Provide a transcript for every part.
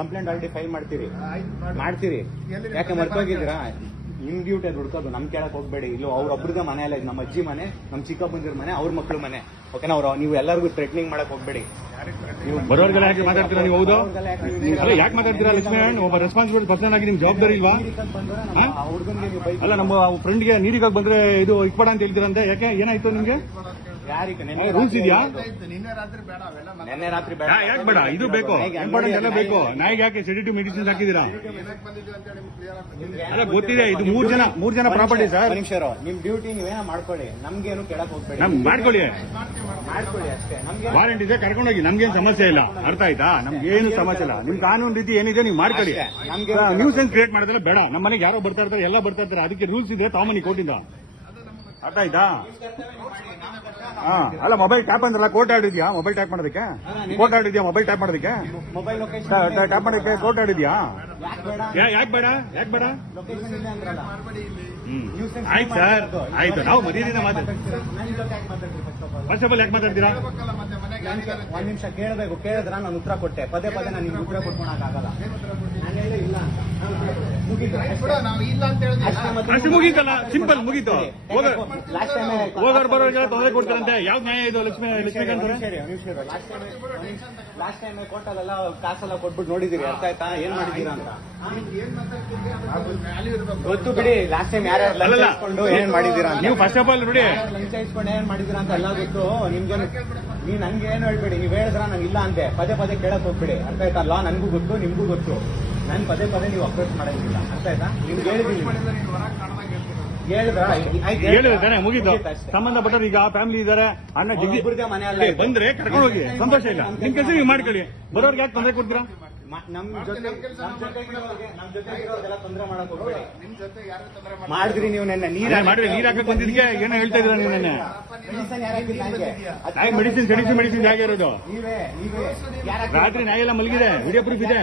Complaint already file ಮಾಡ್ತೀರಿ. ಮಾಡ್ತೀರಿ. ಯಾಕೆ ಮರ್ತೋಗಿದ್ದೀರಾ? ನಿಮ್ ಡ್ಯೂಟಿ ಅದು ಹುಡ್ಕೋದು ನಮ್ ಕೇಳಕ್ ಹೋಗ್ಬೇಡಿ. ಇಲ್ಲೂ ಅವ್ರ ಒಬ್ರಿಗೆ ಮನೆ ಅಲ್ಲ ಇದು ನಮ್ಮ ಅಜ್ಜಿ ಮನೆ ನಮ್ ಚಿಕ್ಕಪ್ಪಂದಿರ ಮನೆ ಅವ್ರ ಮಕ್ಳ ಮನೆ. ಓಕೆನಾ ಅವ್ರ ನೀವು ಎಲ್ಲರಿಗೂ ಥ್ರೆಟ್ನಿಂಗ್ ಮಾಡಕ್ ಹೋಗ್ಬೇಡಿ. ನೀವು ಬರೋರ್ಗೆಲ್ಲ ಯಾಕೆ ಮಾತಾಡ್ತೀರಾ ನೀವು? ಹೌದು? ಅಲ್ಲ ಯಾಕೆ ಮಾತಾಡ್ತೀರಾ ಒಬ್ಬ ರೆಸ್ಪಾನ್ಸಿಬಿಲಿಟಿ ಪರ್ಸನ್ ಆಗಿ ನಿಮ್ ಜವಾಬ್ದಾರಿ ಇಲ್ವಾ? ನಮ್ಮ ಅಲ್ಲ ನಮ್ಮ ಫ್ರೆಂಡ್ಗೆ ನೀರಿಗೆ ಬಂದ್ರೆ ಇದು ಇಕ್ಬೇಡ ಅಂತ ಹೇಳ್ತೀರಂತೆ ಯಾಕೆ ಏನಾಯ್ತು ನಿಮ್ಗೆ? ರೂಲ್ಸ್ ರಾತ್ರಿ ಇದೆಯಾ ನೆನ್ನೆ ರಾತ್ರಿ ಬೇಡ ಯಾಕೆ ಬೇಡ? ಇದು ಬೇಕು. ಇಂಪಾರ್ಟೆಂಟ್ ಎಲ್ಲ ಬೇಕು. ನಾಯಿಗೆ ಯಾಕೆ ಸೆಡಿಟಿವ್ ಮೆಡಿಸಿನ್ಸ್ ಹಾಕಿದ್ದೀರಾ? ನಿಮ್ಗೆ ಅಲ್ಲ ಗೊತ್ತಿದೆ ಇದು ಮೂರ್ ಜನ ಮೂರ್ ಜನ ಪ್ರಾಪರ್ಟಿ ಸರ್ ನಿಮಿಷ. ನಿಮ್ ಡ್ಯೂಟಿ ನೀವೇನ ಮಾಡ್ಕೊಳ್ಳಿ. ನಮ್ಗೇನು ಕೇಳಕ್ ಹೋಗ್ಬೇಡಿ. ನಮ್ ಮಾಡ್ಕೊಳ್ಳಿ. ಮಾಡ್ಕೊಳ್ಳಿ ಅಷ್ಟೇ. ನಮ್ಗೆ ವಾರಂಟ್ ಇದೆ ಕರ್ಕೊಂಡೋಗಿ ನಮ್ಗೇನ್ ಸಮಸ್ಯೆ ಇಲ್ಲ. ಅರ್ಥ ಆಯ್ತಾ? ನಮ್ಗೆ ಏನು ಸಮಸ್ಯೆ ಇಲ್ಲ. ನಿಮ್ ಕಾನೂನು ರೀತಿ ಏನಿದೆ ನೀವು ಮಾಡ್ಕೊಳ್ಳಿ. ನಮ್ಗೆ ನ್ಯೂಸ್ ಸೆನ್ಸ್ ಕ್ರಿಯೇಟ್ ಮಾಡಿದ್ರೆ ಬೇಡ. ನಮ್ಮ ಮನೆಗೆ ಯಾರೋ ಬರ್ತಾ ಇರ್ತಾರೆ ಎಲ್ಲ ಬರ್ತಾ ಇರ್ತಾರೆ. ಅದಕ್ಕೆ ರೂಲ್ಸ್ ಇದೆ ತಾಮನಿ ಕೋರ್ಟಿಂದ. ಅರ್ಥ ಆಯ್ತಾ? ಹಾ. ಅಲ್ಲ ಮೊಬೈಲ್ ಟ್ಯಾಪ್ ಅಂದ್ರಲ್ಲ ಕೋರ್ಟ್ ಆರ್ಡ್ ಇದೆಯಾ? ಮೊಬೈಲ್ ಟ್ಯಾಪ್ ಮಾಡೋದಕ್ಕೆ? ಕೋರ್ಟ್ ಆರ್ಡ್ ಇದೆಯಾ ಮೊಬೈಲ್ ಟ್ಯಾಪ್ ಮಾಡೋದಕ್ಕೆ? ಮೊಬೈಲ್ ಲೊಕೇಶನ್ ಟ್ಯಾಪ್ ಮಾಡೋದಕ್ಕೆ ಕೋರ್ಟ್ ಆರ್ಡ್ ಇದೆಯಾ? ಯಾಕೆ ಬೇಡ? ಯಾಕೆ ಬೇಡ? ಯಾಕೆ ಬೇಡ? ಲೊಕೇಶನ್ ಇಲ್ಲ ಅಂದ್ರಲ್ಲ. ಹ್ಮ್. Nuisance ಆಯ್ತು ಸರ್. ಆಯ್ತು. ನಾವು ಮರ್ಯಾದೆಯಿಂದ ಮಾತಾಡ್ತೀವಿ? ಫಸ್ಟ್ ಆಫ್ ಆಲ್ ಯಾಕೆ ಮಾತಾಡ್ತೀರಾ? ಒಂದ್ ನಿಮಿಷ ಕೇಳಬೇಕು. ಕೇಳಿದ್ರ ನಾನು ಉತ್ತರ ಕೊಟ್ಟೆ. ಪದೇ ಪದೇ ನಾನು ನಿಮ್ಗೆ ಉತ್ತರ ಕೊಟ್ಕೊಳಕ್ಕಾಗಲ್ಲ ನಾನು ಹೇಳಿ ಇಲ್ಲ ಅಂತ. ಮುಗೀತು ಅಷ್ಟೇ. ಮುಗೀತಲ್ಲ? ಸಿಂಪಲ್ ಮುಗೀತು. ಹೋಗ ಲಾಸ್ಟ್ ಟೈಮ್ ಹೋಗೋರ್ ಬರೋರಿಗೆಲ್ಲ ತೊಂದರೆ ಕೊಡ್ತಾರಂತೆ. ಯಾವ ನ್ಯಾಯ ಇದು ಲಕ್ಷ್ಮೀ ಲಕ್ಷ್ಮೀಕಾಂತ್? ಲಾಸ್ಟ್ ಟೈಮ್ ಕೋರ್ಟಲ್ಲೆಲ್ಲ ಕಾಸೆಲ್ಲ ಕೊಟ್ಬಿಟ್ಟು ನೋಡಿದಿರಿ ಅರ್ಥ ಆಯ್ತಾ? ಏನ್ ಮಾಡಿದೀರಾ ಅಂತ? ಗೊತ್ತು ಬಿಡಿ ಲಾಸ್ಟ್ ಟೈಮ್ ಯಾರ್ಯಾರು ಲಂಚ. ಇಸ್ಕೊಂಡು ಏನ್ ಮಾಡಿದೀರಾ ಅಂತ. ನೀವು ಫಸ್ಟ್ ಆಫ್ ಆಲ್ ನೋಡಿ. ಲಂಚ ಇಸ್ಕೊಂಡು ಏನ್ ಮಾಡಿದೀರಾ ಅಂತ ಎಲ್ಲ ಗೊತ್ತು. ನಿಮ್ಗೆ ನೀವ್ ನಂಗೆ ಏನು ಹೇಳ್ಬೇಡಿ ನೀವ್ ಹೇಳಿದ್ರ ನಂಗೆ ಇಲ್ಲ ಅಂತೆ ಪದೇ ಪದೇ ಕೇಳಕ್ ಹೋಗ್ಬೇಡಿ. ಅರ್ಥ ಆಯ್ತಾ? ಲಾ ನನ್ಗೂ ಗೊತ್ತು ನಿಮ್ಗೂ ಗೊತ್ತು. ನನ್ ಪದೇ ಪದೇ ನೀವು ಅಪ್ರೋಚ್ ಮಾಡಂಗಿಲ್ಲ. ಅರ್ಥ ಆಯ್ತಾ? ನಿಮ್ಗೆ ಹೇಳಿದ್ರ? ಮುಗೀತು. ಸಂಬಂಧಪಟ್ಟರು ಈಗ ಫ್ಯಾಮಿಲಿ ಇದಾರೆ ಅಣ್ಣ ಒಬ್ರದೇ ಮನೆ ಬಂದ್ರೆ ಕರ್ಕೊಂಡು ಹೋಗಿ. ಸಂತೋಷ ಇಲ್ಲ. ನಿಮ್ ಕೆಲಸ ನೀವು ಮಾಡ್ಕೊಳ್ಳಿ. ಬರೋರ್ಗೆ ಯಾಕೆ ತೊಂದರೆ ಕೊಡ್ತೀರಾ? ಮ- ನಮ್ ಜೊತೆ ನಮ್ ತೊಂದ್ರೆ ಮಾಡಿದ್ರಿ ನೀವು ನೆನ್ನೆ ನೀರ್ ಮಾಡಿದ್ರಿ ಮಾಡ್ರಿ ನೀರ್ ಹಾಕಕ್ ಬಂದಿದ್ದಕ್ಕೆ ಏನೋ ಹೇಳ್ತಾ ಇದ್ರ ನೀವು ನೆನ್ನೆ? ಮೆಡಿಸನ್ ನಂಗೆ? ನಾಯಿ ಮೆಡಿಸಿನ್ ಸೆಡಿಸಿ ಮೆಡಿಸಿನ್ ಹೇಗೆ ಇರೋದು? ನೀವೇ ನೀವೇ ರಾತ್ರಿ ನಾಯಿ ಎಲ್ಲ ಮಲಗಿದೆ ವಿಡಿಯೋ ಪ್ರೂಫ್ ಇದೆ?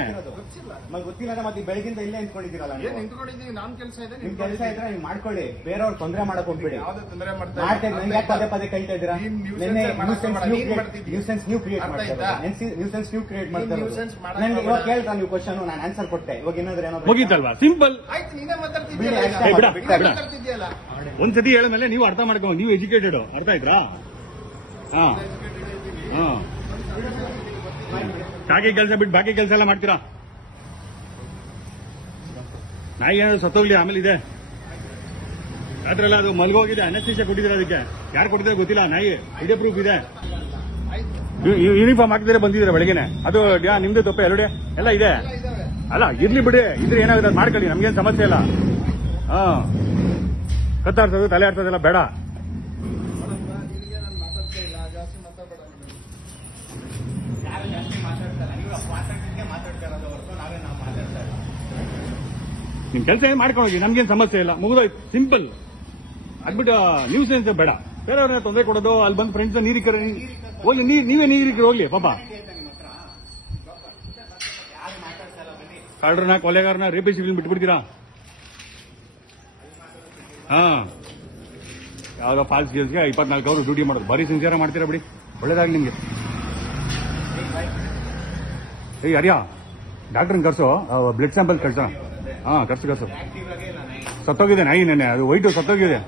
ಮತ್ತ್ ಗೊತ್ತಿಲ್ಲ ಮತ್ತೆ ಬೆಳಗಿಂದ ಇಲ್ಲೇ ನಿಂತ್ಕೊಂಡಿದ್ದೀರಲ್ಲ. ನಾನ್ ಕೆಲಸ ಇದೆ ನಿಮ್ ಕೆಲಸ ಇದ್ರೆ ನೀವು ಮಾಡ್ಕೊಳ್ಳಿ ಬೇರೆಯವ್ರು ತೊಂದ್ರೆ ಮಾಡಕ್ ಹೋಗ್ಬೇಡಿ. ಯಾವ್ದು ತೊಂದರೆ ಮಾಡ್ತಾ ಯಾಕೆ ಪದೇ ಪದೇ ಕಳ್ತಾ ಇದ್ದೀರಾ? ನಿನ್ನೆ ನ್ಯೂಸೆನ್ಸ್. ನೀವು ಕ್ರಿಯೇಟ್ ಮಾಡ್ತಾ? ನ್ಯೂಸೆನ್ಸ್ ನೀವು ಕ್ರಿಯೇಟ್ ಮಾಡ್ತಾ ನನ್ಗೆ ಇವಾಗ. ಕೇಳ್ತಾ ನೀವು ಕ್ವಶನ್ ನಾನು ಆನ್ಸರ್ ಕೊಟ್ಟೆ. ಇವಾಗ ಏನಾದ್ರೆ ಏನಾದ್ರು ಮುಗೀತಲ್ವಾ? ಸಿಂಪಲ್ ಆಯ್ತು ನೀನೇ ಬಿಡಿ, ಅಷ್ಟೇ ಏ, ಬಿಡ, ಬಿಡ, ಬಿಡ. ಮಾತಾಡ್ತಿದ್ಯಲ್ಲ ಒಂದ್ಸತಿ ಹೇಳಿದ್ಮೇಲೆ ನೀವು ಅರ್ಥ ಮಾಡ್ಕೊಂಡು ನೀವು ಎಜುಕೇಟೆಡ್ ಅರ್ಥ ಆಯ್ತಾ? ಹಾ. ಹಾ. ಬಾಕಿ ಕೆಲಸ ಬಿಟ್ಟು ಬಾಕಿ ಕೆಲಸ ಎಲ್ಲ ಮಾಡ್ತೀರಾ? ನಾಯಿ ಏನಾದ್ರು ಸತ್ತೋಗ್ಲಿ ಆಮೇಲೆ ಇದೆ. ಅದ್ರಲ್ಲ ಅದು ಮಲ್ಗೋಗಿದೆ ಅನಸ್ತೀಶ ಕೊಟ್ಟಿದ್ರೆ ಅದಕ್ಕೆ? ಯಾರು ಕೊಟ್ಟಿದ್ರೆ ಗೊತ್ತಿಲ್ಲ ನಾಯಿ? ಇದೆ ಪ್ರೂಫ್ ಇದೆ. ಯೂನಿಫಾರ್ಮ್ ಹಾಕಿದ್ರೆ ಬಂದಿದ್ರೆ ಬೆಳಗ್ಗೆನೆ? ಅದು ನಿಮ್ದು ತಪ್ಪೆ ಎರಡು ಎಲ್ಲ ಇದೆ? ಅಲ್ಲ, ಇರ್ಲಿ ಬಿಡಿ, ಇದ್ರೆ ಏನಾಗುತ್ತೆ ಅದು ಮಾಡ್ಕೊಳ್ಳಿ, ನಮ್ಗೇನು ಸಮಸ್ಯೆ ಇಲ್ಲ. ಹಾ. ಕತ್ತಾಡ್ಸೋದು ತಲೆ ಆಡ್ಸೋದೆಲ್ಲ ಬೇಡ. ನಿಮ್ ಕೆಲಸ ಏನ್ ಮಾಡ್ಕೊಂಡು ನಮ್ಗೇನು ಸಮಸ್ಯೆ ಇಲ್ಲ. ಮುಗಿದೋಯ್ತು. ಸಿಂಪಲ್ ಅದ್ಬಿಟ್ಟು ನ್ಯೂಸ್ ಬೇಡ. ಬೇರೆಯವ್ರನ್ನ ತೊಂದರೆ ಕೊಡೋದು, ಅಲ್ಲಿ ಬಂದು ಫ್ರೆಂಡ್ಸ್ ನೀರಿಗೆ ಹೋಗ್ಲಿ ನೀರ್ ನೀವೇ ನೀರಿಗೆ ಹೋಗ್ಲಿ, ಪಾಪ. ಕಳ್ಳರನ್ನ ಕೊಲೆಗಾರನ ರೇಪಿಸಿ ಬಿಟ್ಬಿಡ್ತೀರಾ? ಹಾ. ಯಾವ್ದೋ ಫಾಲ್ಸ್ ಗೇಲ್ಸ್ಗೆ ಇಪ್ಪತ್ನಾಲ್ಕು ಅವರು ಡ್ಯೂಟಿ ಮಾಡೋದು. ಬರೀ ಸಿನ್ಸಿಯರ್ ಮಾಡ್ತೀರಾ ಬಿಡಿ? ಒಳ್ಳೇದಾಗಿ ನಿಮ್ಗೆ. ಏಯ್, ಅರಿಯಾ ಡಾಕ್ಟ್ರನ್ ಕರ್ಸು. ಬ್ಲಡ್ ಸ್ಯಾಂಪಲ್ ಕಳ್ಸೋ ಹಾ, ಕರ್ಸು ಕರ್ಸು. ಸತ್ತೋಗಿದೆ, ನಾಯಿ ನೆನೆ ಅದು ವೈಟು ಸತ್ತೋಗಿದೆ.